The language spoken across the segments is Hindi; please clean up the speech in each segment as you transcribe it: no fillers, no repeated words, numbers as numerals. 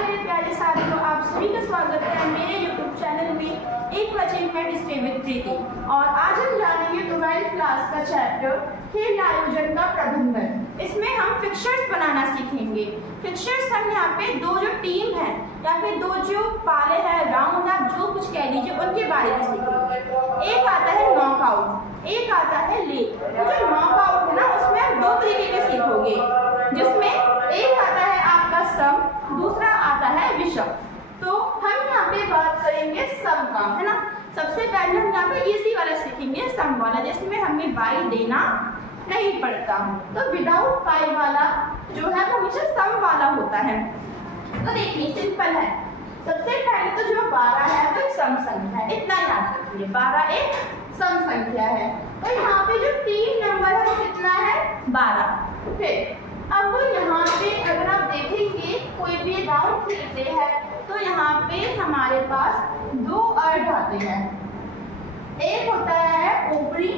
नमस्कार मेरे प्यारे साथियों, आप सभी का स्वागत है मेरे YouTube चैनल में एक अचीवमेंट स्टे विद प्रीति। और आज हम जानेंगे 12th क्लास का चैप्टर खेल आयोजन का प्रबंधन। इसमें हम फिक्चर्स बनाना सीखेंगे। फिक्चर्स हम यहाँ पे दो जो टीम है या फिर दो जो पाले हैं, राउंड आप जो कुछ कह लीजिए, उनके बारे में सीखेंगे। एक आता है नॉकआउट, एक आता है लीग। तो जो नॉकआउट है ना, उसमें आप दो तरीके के सीखोगे, जिसमें एक आता है आपका सम, दूसरा आता है विषम। तो हम यहाँ पे बात करेंगे सम का, है ना। सबसे पहले हम यहाँ पे इजी वाला सीखेंगे, सम वाला, जिसमें हमें बाई देना नहीं पड़ता। तो विदाउट पाई वाला जो है वो हमेशा सम वाला होता है। तो देखिए सिंपल है। सबसे पहले तो जो 12 है वो एक सम संख्या है, इतना याद रखिए, 12 एक सम संख्या है। तो यहाँ पे जो 3 नंबर है वो कितना है, 12। फिर अब यहाँ पे अगर आप देखेंगे कोई भी राउंड खेलते हैं तो यहाँ पे हमारे पास दो अर्ध आते हैं। एक होता है ऊपरी,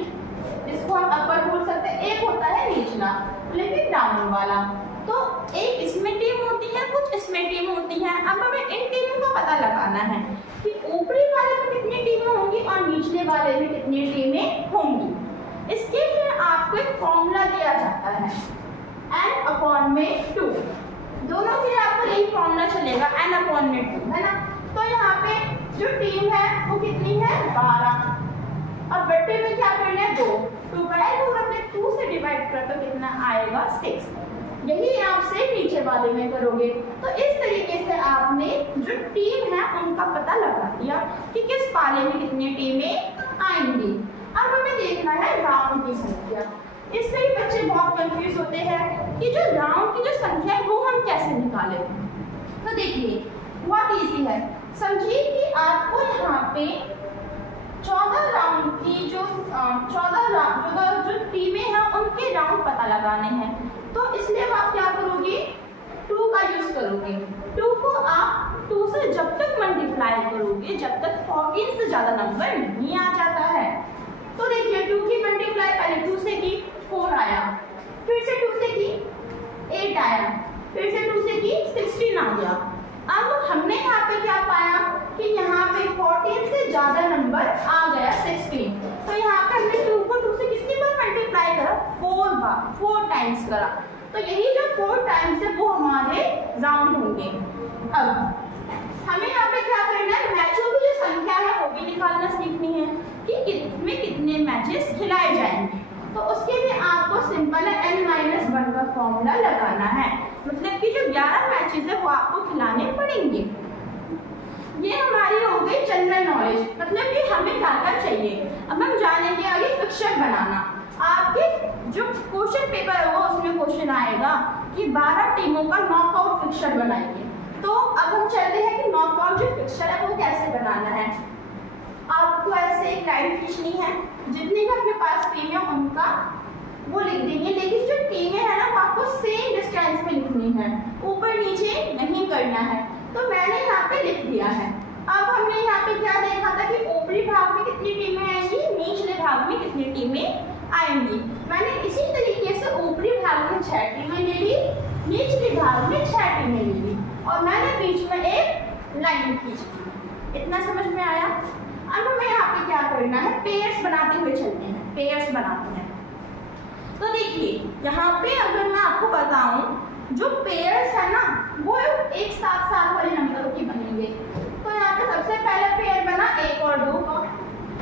इसको हम अपर बोल सकते हैं, एक होता है निचला लेकिन डाउन वाला। तो एक इसमें टीम होती है, कुछ इसमें टीम होती है। अब हमें इन टीमों का पता लगाना है कि ऊपरी वाले में कितनी टीमें होंगी और निचले वाले में कितनी टीमें होंगी। इसके लिए आपको एक फॉर्मूला दिया जाता है, n/2। दोनों के लिए आपको यही फॉर्मूला चलेगा, n/2, है ना। तो यहाँ पे जो टीम है वो कितनी है, 12। अब बट्टे में क्या करना है, 2 को अपने 2 से डिवाइड कर तो कितना आएगा, 6। यही आपसे नीचे वाले में करोगे। तो इस तरीके से आपने जो टीम है उनका पता लगा दिया कि किस पाले में कितनी टीमें आएंगी। अब हमें देखना है राउंड की संख्या। इसमें ही बच्चे बहुत कंफ्यूज होते हैं कि जो राउंड की जो संख्या है वो हम कैसे निकालें। तो देखिए बहुत इजी है। समझिए कि आपको यहाँ पे 14 राउंड की जो 14 जो टीमें हैं उनके राउंड पता लगाने हैं। तो इसलिए आप क्या करोगे, 2 का यूज करोगे। 2 को आप 2 से जब तक मल्टीप्लाई करोगे जब तक 14 से ज्यादा नंबर नहीं आ जाता है। तो देखिए 2 की मल्टीप्लाई पहले 2 से की 4 आया, फिर से 2 से की 8 आया, फिर से 2 से की 16 आ गया। अब हमने यहाँ पे क्या पाया कि यहाँ पे 14 से ज्यादा नंबर आ गया 16। तो यहाँ पे हमने 2 को 2 से कितनी बार मल्टीप्लाई करा, 4 टाइम्स करा। तो यही जो 4 टाइम्स है वो हमारे राउंड होंगे। अब हमें यहाँ पे क्या करना है, मैचों की जो संख्या है वो भी निकालना सीखनी है कि कितने कितने मैचेस खिलाए जाएंगे। तो उसके लिए आपको सिंपल है n-1 का फॉर्मूला लगाना है। मतलब कि जो 11 मैचेस है वो आपको खिलाने पड़ेंगे। ये हमारी हो गई जनरल नॉलेज, मतलब कि हमें क्या क्या चाहिए। अब हम जानेंगे आगे फिक्चर बनाना। आपके जो क्वेश्चन पेपर होगा उसमें क्वेश्चन आएगा कि 12 टीमों का नॉकआउट फिक्चर बनाइए। तो अब हम चलते हैं कि नॉकआउट जो फिक्चर है वो कैसे बनाना है। आपको ऐसे एक लाइन खींचनी है, जितनी भी आपके पास टीम है उनका वो लिख देंगे, लेकिन जो टीमें है ना वो आपको सेम डिस्टेंस में लिखनी है, ऊपर नीचे नहीं करना है। तो मैंने यहाँ पे लिख दिया है। अब हमने यहाँ पे क्या देखा था कि ऊपरी भाग में कितनी टीमें आएंगी, निचले भाग में कितनी टीमें आएंगी। मैंने इसी तरीके से ऊपरी भाग में 6 टीमें ले ली, निचले भाग में 6 टीमें ले ली और मैंने बीच में एक लाइन खींच दी। इतना समझ में आया। अब हमें यहाँ पे क्या करना है, पेयर्स बनाते हुए चलते हैं, पेयर्स बनाते हैं। तो देखिए यहाँ पे अगर मैं आपको बताऊं जो पेयर्स है ना वो एक साथ वाले नंबरों की बनेंगे। तो यहाँ पे सबसे पहले पेयर बना 1 और 2 का,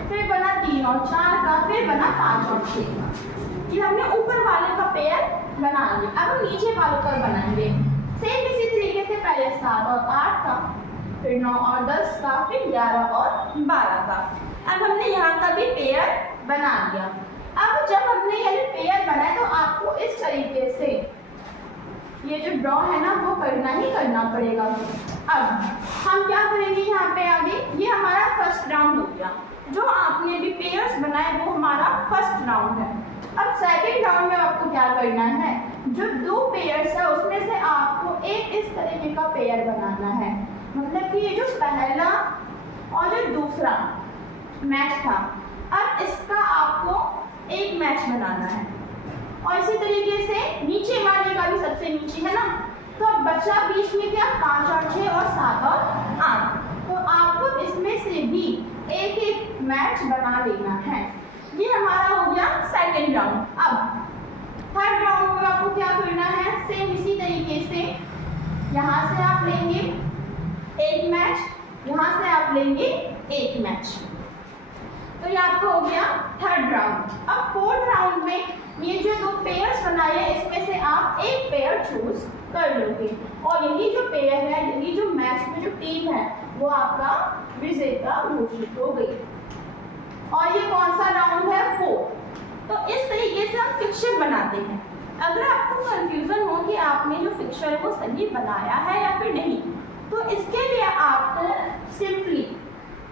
फिर बना 3 और 4 का, फिर बना 5 और 6 का। ये हमने ऊपर वाले का पेयर बना लिया। अब हम नीचे वालों का बनाएंगे सेम इसी तरीके से, पहले 7 और 8 का, फिर 9 और 10 का, फिर 11 और 12 का। अब हमने यहाँ का भी पेयर बना लिया। अब जब हमने ये पेयर बनाए तो आपको इस तरीके से ये जो ड्रॉ है ना वो करना ही करना पड़ेगा। अब हम क्या करेंगे यहाँ पे आगे, ये हमारा फर्स्ट राउंड हो गया। जो आपने भी पेयर्स बनाए वो हमारा फर्स्ट राउंड है। अब सेकेंड राउंड में आपको क्या करना है, जो 2 पेयर्स है उसमें से आपको एक इस तरीके का पेयर बनाना है। मतलब कि ये जो पहला और जो दूसरा मैच था, अब इसका आपको एक मैच बनाना है। और इसी तरीके से नीचे वाले का भी सबसे नीचे है ना, तो अब बचा बीच में क्या, 5 और 6 7 और 8। तो आपको इसमें से भी एक एक मैच बना लेना है। ये हमारा हो गया सेकेंड राउंड। अब थर्ड राउंड में आपको क्या करना है, सेम इसी तरीके से यहाँ से आप लेंगे एक मैच, यहाँ से आप लेंगे एक मैच। तो ये आपका हो गया थर्ड राउंड। अब फोर्थ राउंड में ये जो दो पेयर्स बनाए हैं इसमें से आप एक पेयर चूज कर लोगे और यही जो पेयर है, यही जो मैच में जो टीम है वो आपका विजेता घोषित हो गई। और ये कौन सा राउंड है, फोर्थ। तो इस तरीके से हम फिक्चर बनाते हैं। अगर आपको कंफ्यूजन हो कि आपने जो फिक्चर है वो सही बनाया है या फिर नहीं, तो इसके लिए आपको सिंपली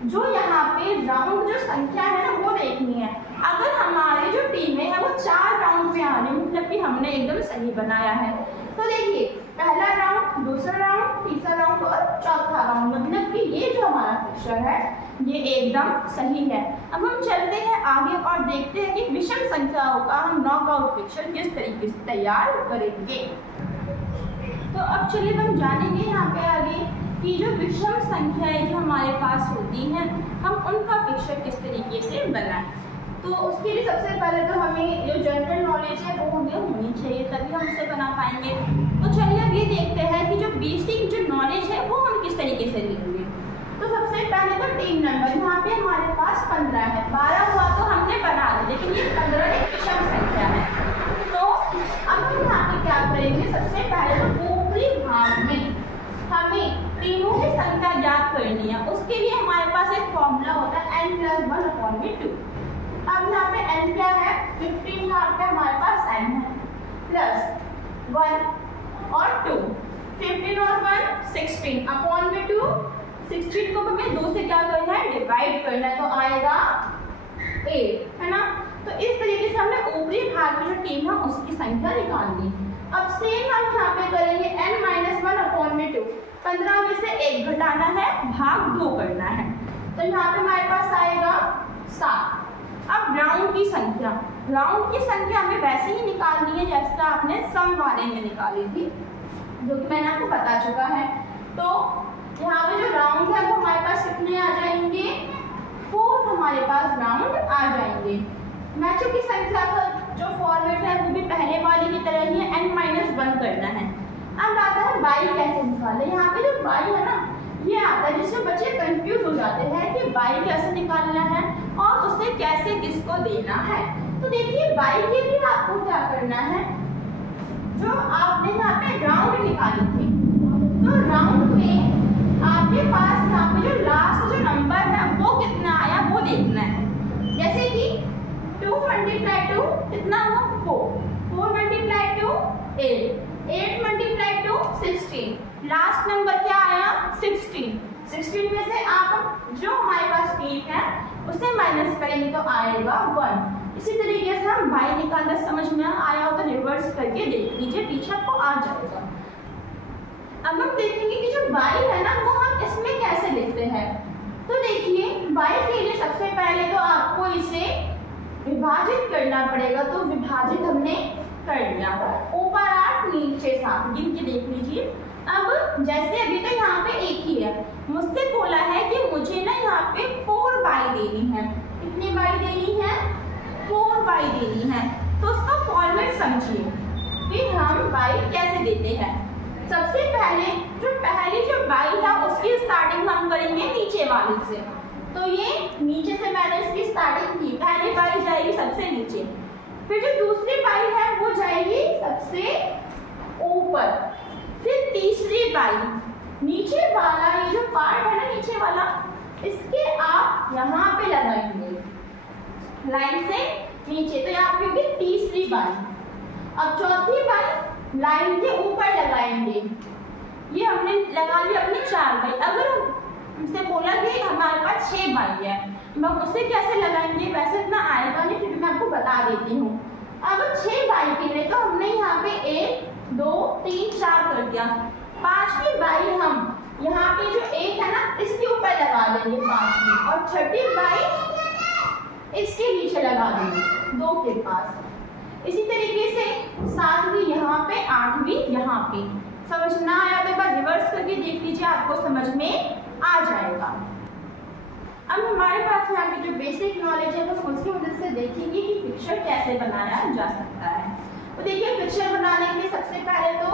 जो यहाँ पे राउंड जो संख्या है ना वो देखनी है। अगर हमारी जो टीमें है वो 4 राउंड में आ रही है, मतलब कि हमने एकदम सही बनाया है, तो देखिए पहला राउंड, दूसरा राउंड, तीसरा राउंड और चौथा राउंड, मतलब कि ये जो हमारा फिक्चर है ये एकदम सही है। अब हम चलते हैं आगे और देखते हैं कि विषम संख्याओं का हम नॉकआउट फिक्चर किस तरीके से तैयार करेंगे। तो अब चलिए हम जानेंगे यहाँ पे आगे कि जो विषम संख्याएं जो हमारे पास होती हैं हम उनका फिक्चर किस तरीके से बनाएं। तो उसके लिए सबसे पहले तो हमें जो जनरल नॉलेज है वो हमें होनी चाहिए, तभी हम उसे बना पाएंगे। तो चलिए अब ये देखते हैं कि जो बेसिक जो नॉलेज है वो हम किस तरीके से लेंगे। तो सबसे पहले तो टीम नंबर, यहाँ पे हमारे पास 15 है, 12 हुआ तो हमने बना लिया, लेकिन ये 15 एक विषम संख्या है। तो अब हम यहाँ पे क्या करेंगे, सबसे पहले तो ऊपरी भाग में हमें टीमों की संख्या ज्ञात करनी है। उसके लिए हमारे पास एक फॉर्मूला होता है n+1/2। अब यहाँ पे n क्या है, 15 यहाँ पे हमारे पास n है, प्लस 1 और 2, 15 और 1 16/2। 16 को हमें 2 से क्या करना है, डिवाइड करना है, तो आएगा 8, है ना। तो इस तरीके से हमने ऊपरी भाग में जो टीम है उसकी संख्या निकालनी। अब सेम हम यहाँ पे करेंगे n-1/2। 15 में से 1 घटाना है, भाग 2 करना है, तो यहाँ पे हमारे पास आएगा 7। अब राउंड की संख्या, राउंड की संख्या हमें वैसे ही निकालनी है जैसा आपने सम वाले में निकाली थी, जो कि मैंने आपको बता चुका है। तो यहाँ पे जो राउंड है वो हमारे पास कितने आ जाएंगे, 4 हमारे पास राउंड आ जाएंगे। मैचों की संख्या का जो फॉर्मेट है वो भी पहले वाले की तरह ही है, n-1 करना है। अब आता है बाई कैसे निकाले। यहाँ पे जो बाई है ना ये आता है जिससे बच्चे कंफ्यूज हो जाते हैं कि बाई कैसे निकालना है और उसे कैसे किसको देना है। तो देखिए बाई के लिए आपको क्या करना है, जो आपने यहाँ पे राउंड निकाली थी, तो राउंड में आपके पास यहाँ पे जो लास्ट जो नंबर है वो कितना आया वो देखना है। जैसे कि 2 × 2 कितना हुआ, 4 × 2 8, 8 × 2 16, लास्ट नंबर क्या आया 16। 16 में से आप जो हमारे पास टीम है उसे माइनस करेंगे तो आएगा 1। इसी तरीके से हम बाई निकालना समझ में आया हो तो रिवर्स करके देख लीजिए, पीछे आपको आ जाएगा। अब हम देखेंगे कि जो बाई है ना वो हम इसमें कैसे लिखते हैं। तो देखिए बाई के लिए सबसे पहले तो आपको इसे विभाजित करना पड़ेगा, तो विभाजित हमने कर लिया, ऊपर 8 नीचे 7, गिन के देख लीजिए। अब जैसे अभी तो यहाँ पे एक ही है, मुझसे बोला है कि मुझे ना यहाँ पे 4 बाई देनी है। कितनी बाई देनी है, 4 बाई देनी है। तो उसका फॉर्मेट समझिए कि हम बाई कैसे देते हैं। सबसे पहले जो पहली जो बाई है उसकी स्टार्टिंग हम करेंगे नीचे वाली से, तो ये नीचे से मैंने इसकी स्टार्टिंग की, पहली बाई जाएगी सबसे नीचे, फिर जो दूसरी बाई है वो जाएगी सबसे ऊपर, फिर तीसरी बाई नीचे वाला ये जो पार्ट है ना नीचे वाला इसके आप यहाँ पे लगाएंगे लाइन से नीचे, तो यहाँ पे होगी तीसरी बाई। अब चौथी बाई लाइन के ऊपर लगाएंगे, ये हमने लगा ली अपनी 4 बाई। अगर हमसे बोला कि हमारे पास 6 बाई है, हम उसे कैसे लगाएंगे, वैसे इतना आएगा नहीं, फिर मैं आपको बता देती हूँ। अब 6 बाई के लिए तो हमने यहाँ पे 1 2 3 4 कर दिया, 5वीं बाई हम यहाँ पे जो 1 है ना इसके ऊपर लगा देंगे 5वीं, और 6ठी बाई इसके नीचे लगा देंगे 2 के पास। इसी तरीके से 7वीं यहाँ पे, 8वीं यहाँ पे। समझ ना आया तो एक बार रिवर्स करके देख लीजिए, आपको समझ में आ जाएगा। अब हमारे पास यहाँ की जो बेसिक नॉलेज है वो उसकी मदद से देखेंगे कि पिक्चर कैसे बनाया जा सकता है। तो देखिए पिक्चर बनाने के लिए सबसे पहले तो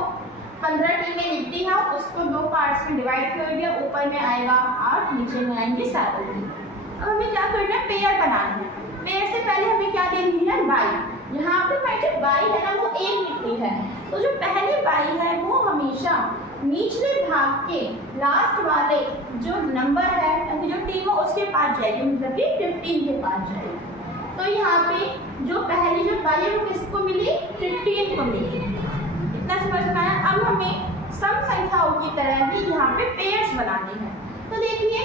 15 टीमें लिखती है, उसको 2 पार्ट्स में डिवाइड कर दिया, ऊपर में आएगा 8, नीचे में आएंगे 7 टीम। अब हमें क्या करना है, पेयर बनाना है। पेयर से पहले हमें क्या देनी है, बाई। यहाँ पे हमारी जो बाई है ना वो 1 लिखी है, तो जो पहली बाई है वो हमेशा निचले भाग के लास्ट वाले जो नंबर है यानी जो टीम है उसके पास जाएगी, मतलब कि 15 के पास जाएगी। तो यहाँ पे जो पहली जो बाई है वो किसको मिली, 15 को मिली। इतना समझ में आया। अब हमें सम संख्याओं की तरह ही यहाँ पे पेयर्स बनाने हैं। तो देखिए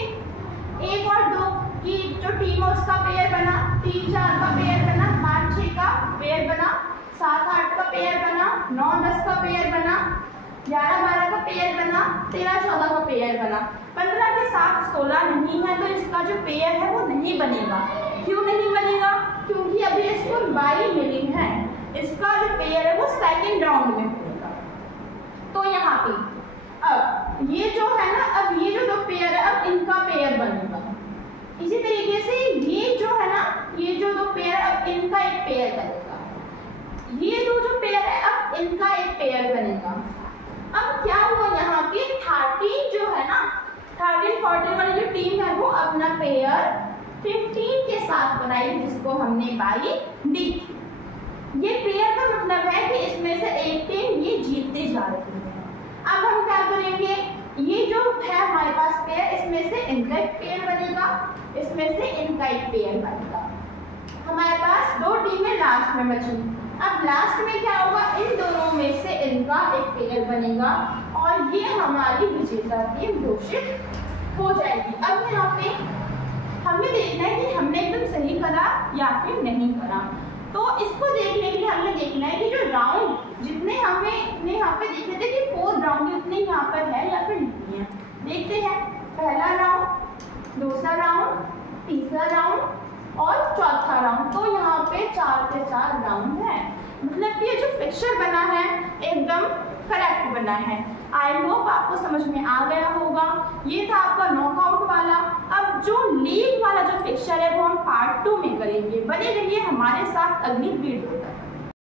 1 और 2 की जो टीम है उसका पेयर बना, 3, 4 का पेयर बना, 5, 6 का पेयर बना, 7, 8 का पेयर बना, 9, 10 का पेयर बना, 11, 12 का पेयर बना, 13, 14 का पेयर बना। 15 के साथ 16 नहीं है तो इसका जो पेयर है वो नहीं बनेगा। क्यों नहीं बनेगा, क्योंकि अभी इसको बाई मिली है, इसका जो पेयर है वो सेकंड राउंड में होगा। तो यहाँ पे अब ये जो है ना, अब ये जो 2 पेयर है अब इनका पेयर बनेगा। इसी तरीके से ये जो है ना, ये जो 2 पेयर है अब इनका एक पेयर बनेगा। ये जो पेयर है अब इनका एक पेयर बनेगा। अब क्या हुआ, यहाँ पे 13 जो है ना, 13, 14 वाली जो टीम है वो अपना पेयर 15 के साथ बनाई, जिसको हमने बाई दी। ये पेयर का मतलब है कि इसमें से एक टीम ये जीतते जा रही है। अब हम क्या करेंगे, ये जो है हमारे पास पेयर, इसमें से इनका एक पेयर बनेगा, इसमें से इनका एक पेयर बनेगा। हमारे पास 2 टीमें लास्ट में बची। अब लास्ट में क्या होगा, इन दोनों में से इनका एक पेयर बनेगा और ये हमारी विजेता टीम घोषित हो जाएगी। अब यहाँ पे हमें देखना है कि हमने एकदम सही करा या फिर नहीं करा। तो इसको देखने के लिए हमें देखना है कि जो राउंड जितने हमें यहाँ पे देखे थे कि 4 राउंड उतने यहाँ पर है या फिर नहीं है। देखते हैं, पहला राउंड, दूसरा राउंड, तीसरा राउंड और चौथा राउंड। तो यहाँ पे 4 के 4 राउंड है, मतलब ये जो फिक्चर बना है एकदम करेक्ट बना है। आई होप आपको समझ में आ गया होगा। ये था आपका नॉकआउट वाला। अब जो लीग वाला जो फिक्चर है वो हम पार्ट 2 में करेंगे। बने रहिए हमारे साथ अगली वीडियो तक।